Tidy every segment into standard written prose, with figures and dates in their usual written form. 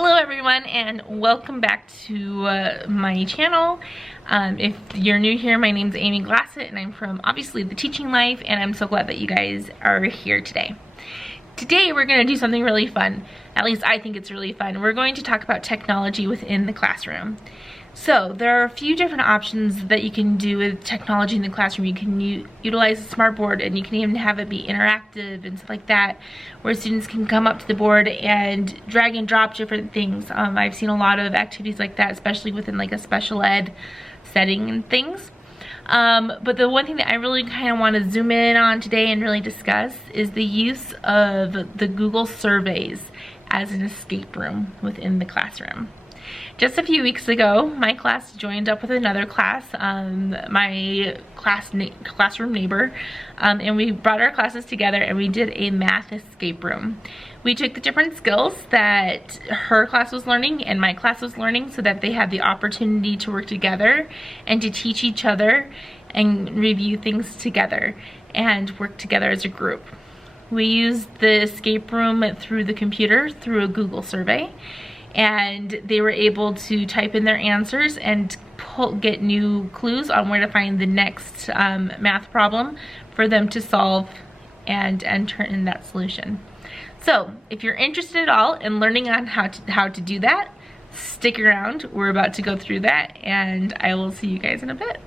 Hello everyone and welcome back to my channel. If you're new here, my name's Amy Glassett and I'm from obviously The Teaching Life, and I'm so glad that you guys are here today. Today we're going to do something really fun. At least I think it's really fun. We're going to talk about technology within the classroom. So there are a few different options that you can do with technology in the classroom. You can utilize a smart board, and you can even have it be interactive and stuff like that, where students can come up to the board and drag and drop different things. I've seen a lot of activities like that, especially within like a special ed setting and things. But the one thing that I really kind of want to zoom in on today and really discuss is the use of the Google surveys as an escape room within the classroom. Just a few weeks ago, my class joined up with another class, my classroom neighbor, and we brought our classes together and we did a math escape room. We took the different skills that her class was learning and my class was learning, so that they had the opportunity to work together and to teach each other and review things together and work together as a group. We used the escape room through the computer, through a Google survey, and they were able to type in their answers and get new clues on where to find the next math problem for them to solve and enter in that solution. So if you're interested at all in learning on how to do that, stick around. We're about to go through that, and I will see you guys in a bit.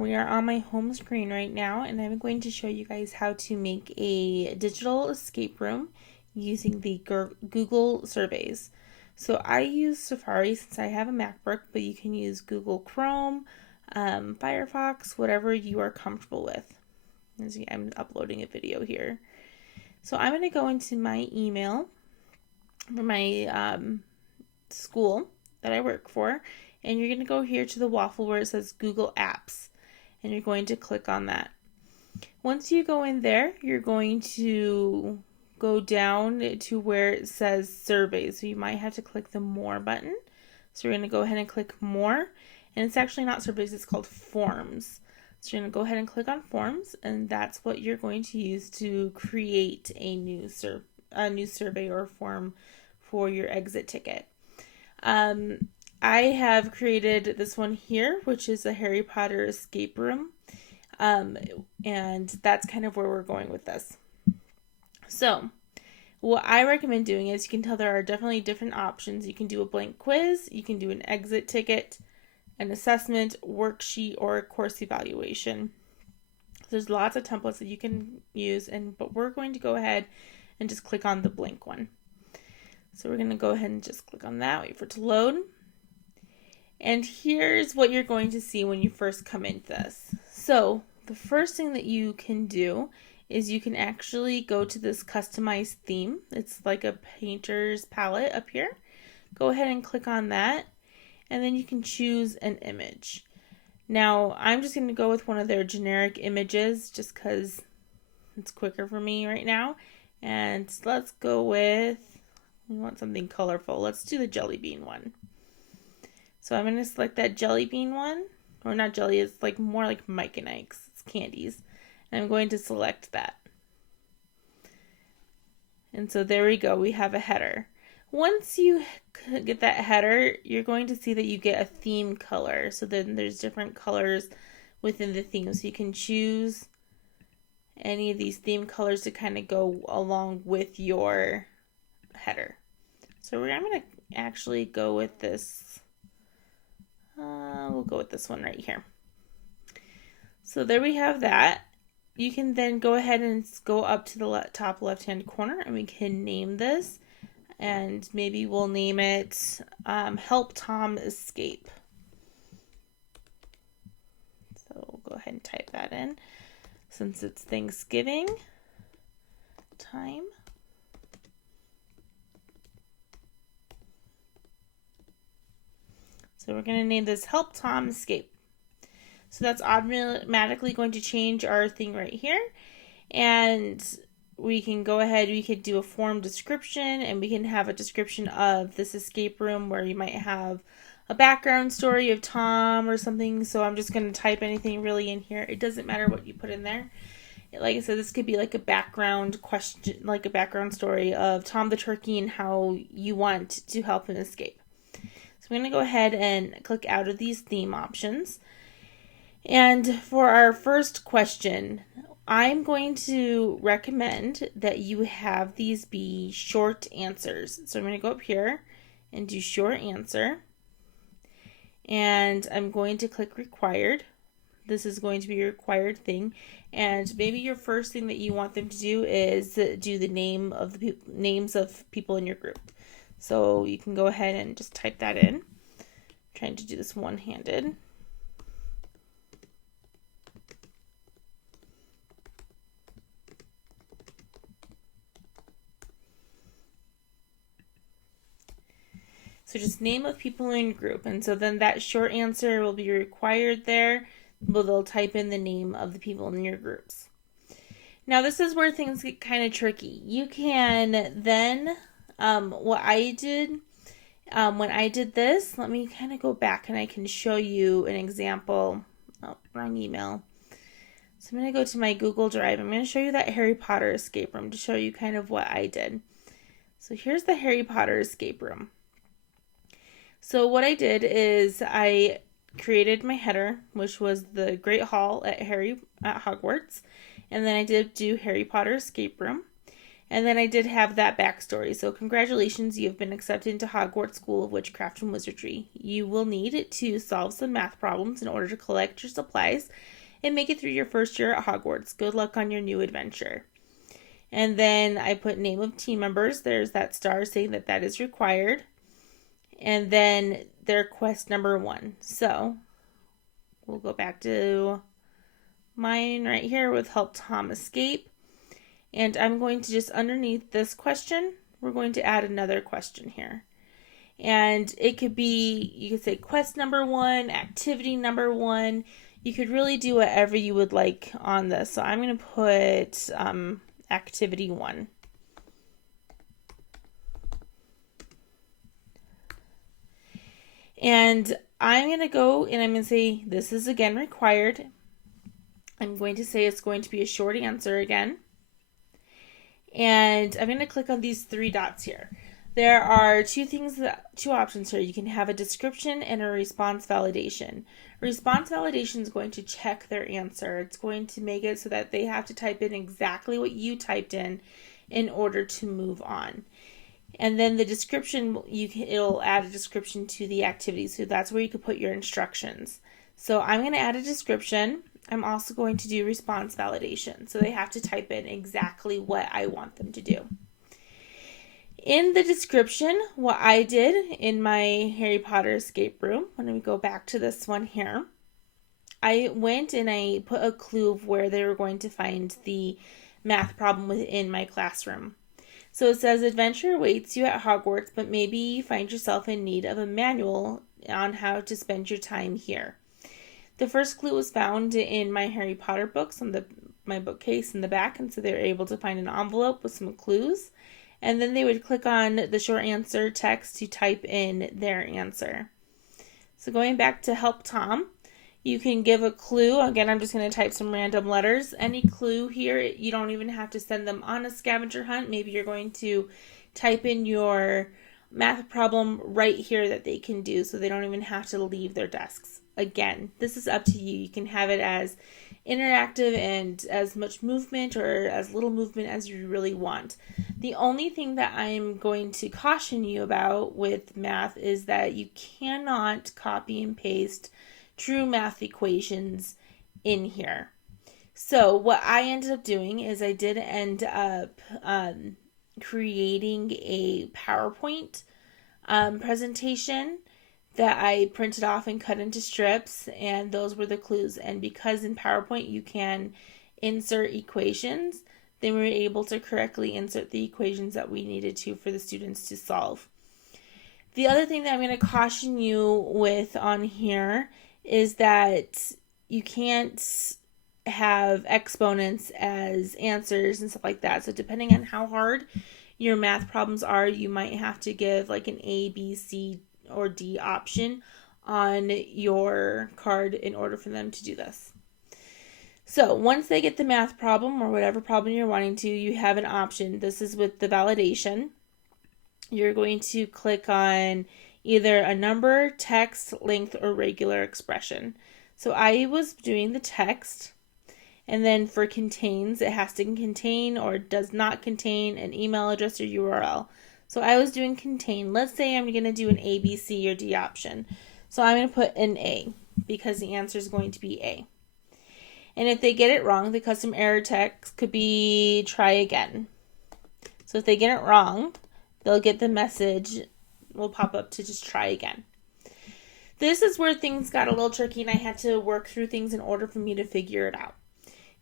We are on my home screen right now, and I'm going to show you guys how to make a digital escape room using the Google surveys. So I use Safari since I have a MacBook, but you can use Google Chrome, Firefox, whatever you are comfortable with. As I'm uploading a video here. So I'm going to go into my email for my school that I work for, and you're going to go here to the waffle where it says Google Apps, and you're going to click on that. Once you go in there, you're going to go down to where it says surveys. So you might have to click the more button. So you're going to go ahead and click more, and it's actually not surveys, it's called forms. So you're going to go ahead and click on forms, and that's what you're going to use to create a new survey or form for your exit ticket. I have created this one here, which is a Harry Potter escape room, and that's kind of where we're going with this. So what I recommend doing is, you can tell there are definitely different options. You can do a blank quiz, you can do an exit ticket, an assessment, worksheet, or a course evaluation. There's lots of templates that you can use, but we're going to go ahead and just click on the blank one. So we're going to go ahead and just click on that, wait for it to load. And here's what you're going to see when you first come into this. So the first thing that you can do is you can actually go to this customized theme. It's like a painter's palette up here. Go ahead and click on that, and then you can choose an image. Now I'm just going to go with one of their generic images just because it's quicker for me right now. And let's go with, we want something colorful. Let's do the jelly bean one. So I'm going to select that jelly bean one, or not jelly, it's like more like Mike and Ike's, it's candies. And I'm going to select that. And so there we go, we have a header. Once you get that header, you're going to see that you get a theme color. So then there's different colors within the theme. So you can choose any of these theme colors to kind of go along with your header. So I'm going to actually go with this. We'll go with this one right here. So there we have that. You can then go ahead and go up to the top left-hand corner, and we can name this. And maybe we'll name it Help Tom Escape. So type that in since it's Thanksgiving time. So we're going to name this Help Tom Escape. So that's automatically going to change our thing right here. And we can go ahead, we could do a form description, and we can have a description of this escape room where you might have a background story of Tom or something. So I'm just going to type anything really in here. It doesn't matter what you put in there. Like I said, this could be like a background question, like a background story of Tom the turkey and how you want to help him escape. So I'm going to go ahead and click out of these theme options. And for our first question, I'm going to recommend that you have these be short answers. So I'm going to go up here and do short answer. And I'm going to click required. This is going to be a required thing. And maybe your first thing that you want them to do is do the name of the names of people in your group. So you can go ahead and just type that in. I'm trying to do this one-handed. So just name of people in your group. And so then that short answer will be required there. But they'll type in the name of the people in your groups. Now this is where things get kind of tricky. You can then, what I did, when I did this, let me kind of go back and I can show you an example. Oh, wrong email. So I'm going to go to my Google Drive. I'm going to show you that Harry Potter escape room to show you kind of what I did. So here's the Harry Potter escape room. So what I did is I created my header, which was the Great Hall at Hogwarts. And then I did do Harry Potter escape room. And then I did have that backstory. So congratulations, you have been accepted into Hogwarts School of Witchcraft and Wizardry. You will need to solve some math problems in order to collect your supplies and make it through your first year at Hogwarts. Good luck on your new adventure. And then I put name of team members. There's that star saying that that is required. And then their quest number 1. So we'll go back to mine right here with Help Tom Escape. And I'm going to just underneath this question, we're going to add another question here. And it could be, you could say quest number 1, activity number 1. You could really do whatever you would like on this. So I'm going to put activity 1. And I'm going to go and I'm going to say this is again required. I'm going to say it's going to be a short answer again. And I'm going to click on these 3 dots here. There are two options here. You can have a description and a response validation. A response validation is going to check their answer. It's going to make it so that they have to type in exactly what you typed in order to move on. And then the description, it'll add a description to the activity. So that's where you could put your instructions. So I'm going to add a description. I'm also going to do response validation. So they have to type in exactly what I want them to do. In the description, what I did in my Harry Potter escape room, when we go back to this one here, I went and I put a clue of where they were going to find the math problem within my classroom. So it says, adventure awaits you at Hogwarts, but maybe you find yourself in need of a manual on how to spend your time here. The first clue was found in my Harry Potter books on my bookcase in the back, and so they were able to find an envelope with some clues. And then they would click on the short answer text to type in their answer. So going back to Help Tom, you can give a clue. Again, I'm just going to type some random letters. Any clue here, you don't even have to send them on a scavenger hunt. Maybe you're going to type in your math problem right here that they can do so they don't even have to leave their desks. Again, this is up to you. You can have it as interactive and as much movement or as little movement as you really want. The only thing that I'm going to caution you about with math is that you cannot copy and paste true math equations in here. So what I ended up doing is I did end up creating a PowerPoint presentation that I printed off and cut into strips, and those were the clues. And because in PowerPoint you can insert equations, then we were able to correctly insert the equations that we needed to for the students to solve. The other thing that I'm going to caution you with on here is that you can't have exponents as answers and stuff like that. So depending on how hard your math problems are, you might have to give like an A, B, C, or D option on your card in order for them to do this. So once they get the math problem or whatever problem you're wanting to, you have an option. This is with the validation. You're going to click on either a number, text, length, or regular expression. So I was doing the text, and then for contains, it has to contain or does not contain an email address or URL. So I was doing contain. Let's say I'm going to do an A, B, C, or D option. So I'm going to put an A because the answer is going to be A. And if they get it wrong, the custom error text could be try again. So if they get it wrong, they'll get the message will pop up to just try again. This is where things got a little tricky and I had to work through things in order for me to figure it out.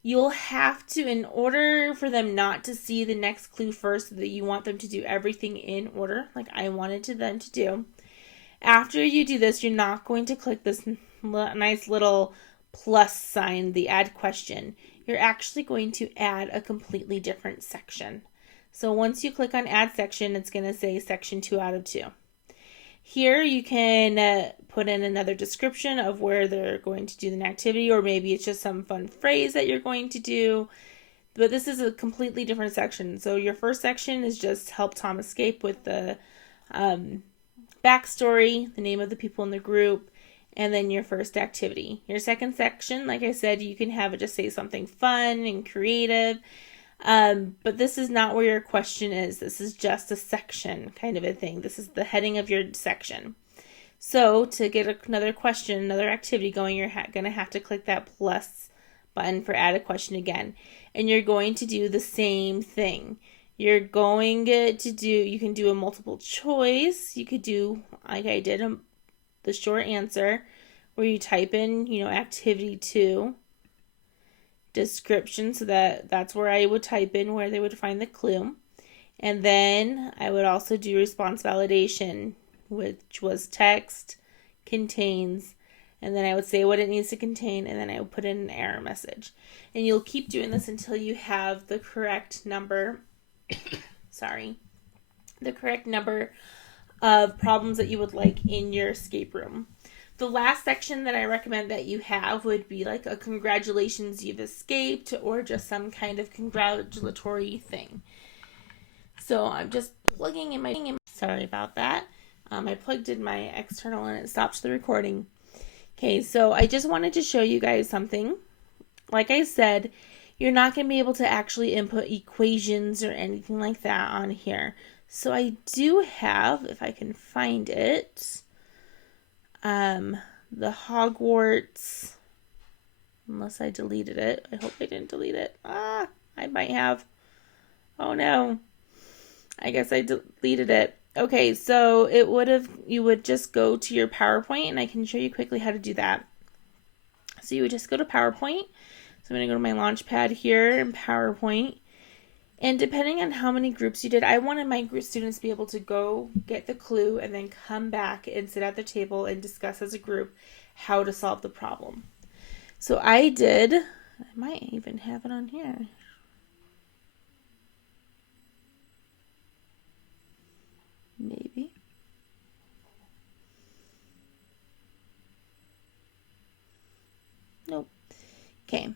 You'll have to, in order for them not to see the next clue first, so that you want them to do everything in order, like I wanted them to do. After you do this, you're not going to click this nice little plus sign, the add question. You're actually going to add a completely different section. So once you click on add section, it's going to say section 2 out of 2. Here you can put in another description of where they're going to do an activity, or maybe it's just some fun phrase that you're going to do. But this is a completely different section. So your first section is just help Tom escape with the backstory, the name of the people in the group, and then your first activity. Your second section, like I said, you can have it just say something fun and creative. But this is not where your question is. This is just a section kind of a thing. This is the heading of your section. So to get another question, another activity going, you're going to have to click that plus button for add a question again. And you're going to do the same thing. You're going to do, you can do a multiple choice. You could do, like I did, the short answer where you type in, activity 2. Description, so that's where I would type in where they would find the clue. And then I would also do response validation, which was text, contains, and then I would say what it needs to contain, and then I would put in an error message. And you'll keep doing this until you have the correct number the correct number of problems that you would like in your escape room. The last section that I recommend that you have would be like a congratulations you've escaped, or just some kind of congratulatory thing. So I'm just plugging in my, sorry about that. I plugged in my external and it stopped the recording. Okay, so I just wanted to show you guys something. Like I said, you're not going to be able to actually input equations or anything like that on here. So I do have, if I can find it, the Hogwarts, unless I deleted it. I hope I didn't delete it. I might have. Oh no. I guess I deleted it. Okay, so you would just go to your PowerPoint, and I can show you quickly how to do that. So you would just go to PowerPoint. So I'm going to go to my Launchpad here in PowerPoint. And depending on how many groups you did, I wanted my group students to be able to go get the clue and then come back and sit at the table and discuss as a group how to solve the problem. So I might even have it on here. Maybe. Nope. Okay.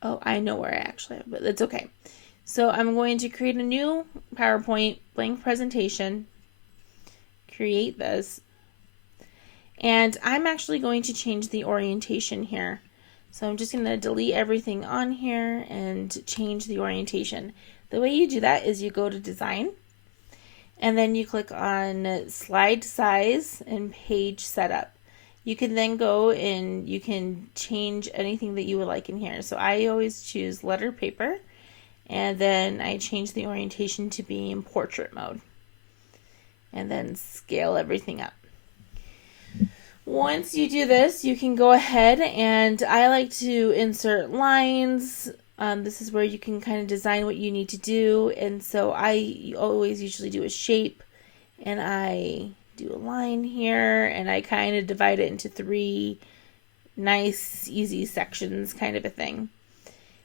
Oh, I know where I actually have it, but it's okay. So I'm going to create a new PowerPoint blank presentation, create this, and I'm actually going to change the orientation here. So I'm just going to delete everything on here and change the orientation. The way you do that is you go to design, and then you click on slide size and page setup. You can then go and you can change anything that you would like in here. So I always choose letter paper, And then I change the orientation to be in portrait mode. And then scale everything up. Once you do this, you can go ahead, and I like to insert lines. This is where you can kind of design what you need to do. And so I always usually do a shape, and I do a line here, and I kind of divide it into 3 nice, easy sections, kind of a thing.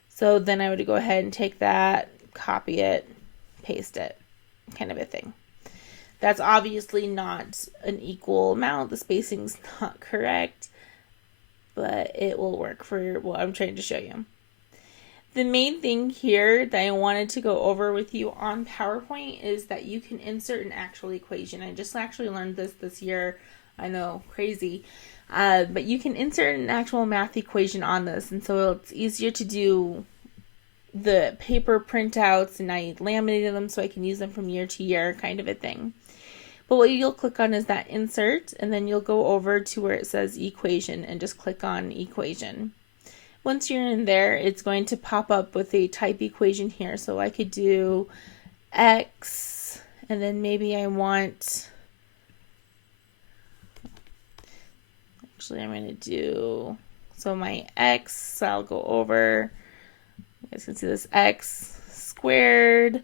So then I would go ahead and take that, copy it, paste it, kind of a thing. That's obviously not an equal amount. The spacing's not correct, but it will work for what I'm trying to show you. The main thing here that I wanted to go over with you on PowerPoint is that you can insert an actual equation. I just actually learned this year. I know, crazy. But you can insert an actual math equation on this, and so it's easier to do the paper printouts, and I laminated them so I can use them from year to year, kind of a thing. But what you'll click on is that insert, and then you'll go over to where it says equation and just click on equation. Once you're in there, it's going to pop up with a type equation here. So I could do x, and then maybe I want, actually I'm going to do, so my x, I'll go over, you guys can see this x squared.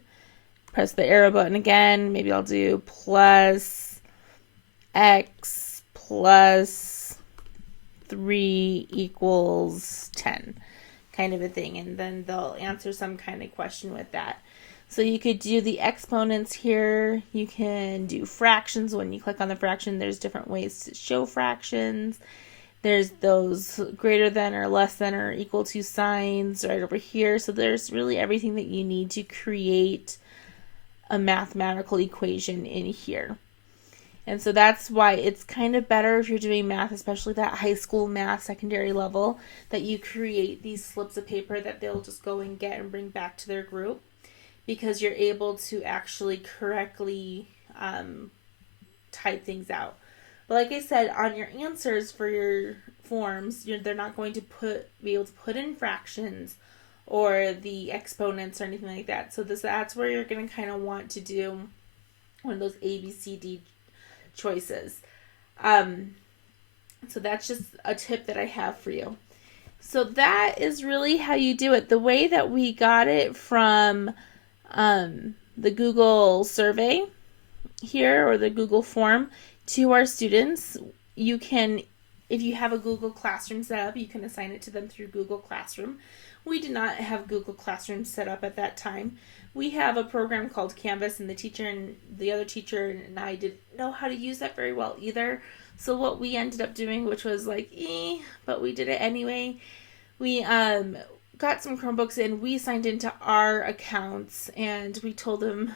Press the arrow button again. Maybe I'll do plus x plus 3 equals 10, kind of a thing. And then they'll answer some kind of question with that. So you could do the exponents here. You can do fractions. When you click on the fraction, there's different ways to show fractions. There's those greater than or less than or equal to signs right over here. So there's really everything that you need to create a mathematical equation in here. And so that's why it's kind of better if you're doing math, especially that high school math, secondary level, that you create these slips of paper that they'll just go and get and bring back to their group, because you're able to actually correctly type things out. But like I said, on your answers for your forms, they're not going to be able to put in fractions or the exponents or anything like that. So that's where you're going to kind of want to do one of those A, B, C, D choices. So that's just a tip that I have for you. So that is really how you do it. The way that we got it from the Google survey here, or the Google form, to our students, you can, if you have a Google Classroom set up, you can assign it to them through Google Classroom. We did not have Google Classroom set up at that time. We have a program called Canvas, and the other teacher and I didn't know how to use that very well either. So what we ended up doing, which was like, but we did it anyway. We got some Chromebooks and we signed into our accounts, and we told them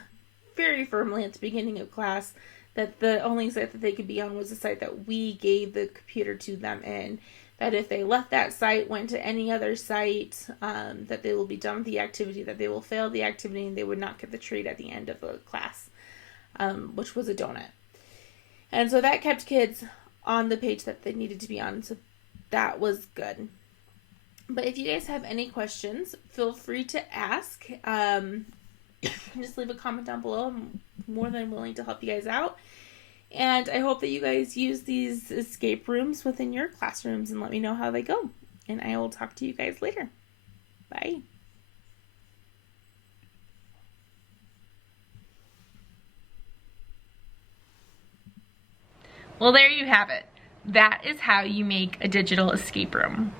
very firmly at the beginning of class that the only site that they could be on was the site that we gave the computer to them in. That if they left that site, went to any other site, that they will be done with the activity, that they will fail the activity, and they would not get the treat at the end of the class, which was a donut. And so that kept kids on the page that they needed to be on, so that was good. But if you guys have any questions, feel free to ask. Just leave a comment down below. I'm more than willing to help you guys out. And I hope that you guys use these escape rooms within your classrooms, and let me know how they go. And I will talk to you guys later. Bye. Well, there you have it. That is how you make a digital escape room.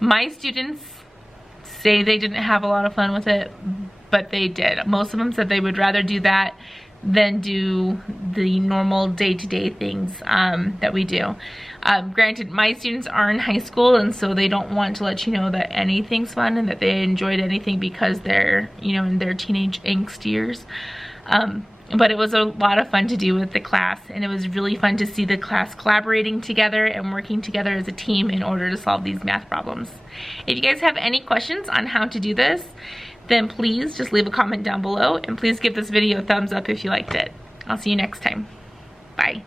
My students say they didn't have a lot of fun with it, but they did. Most of them said they would rather do that than do the normal day-to-day things that we do. Granted, my students are in high school, and so they don't want to let you know that anything's fun and that they enjoyed anything because they're, in their teenage angst years. But it was a lot of fun to do with the class, and it was really fun to see the class collaborating together and working together as a team in order to solve these math problems. If you guys have any questions on how to do this, then please just leave a comment down below, and please give this video a thumbs up if you liked it. I'll see you next time. Bye.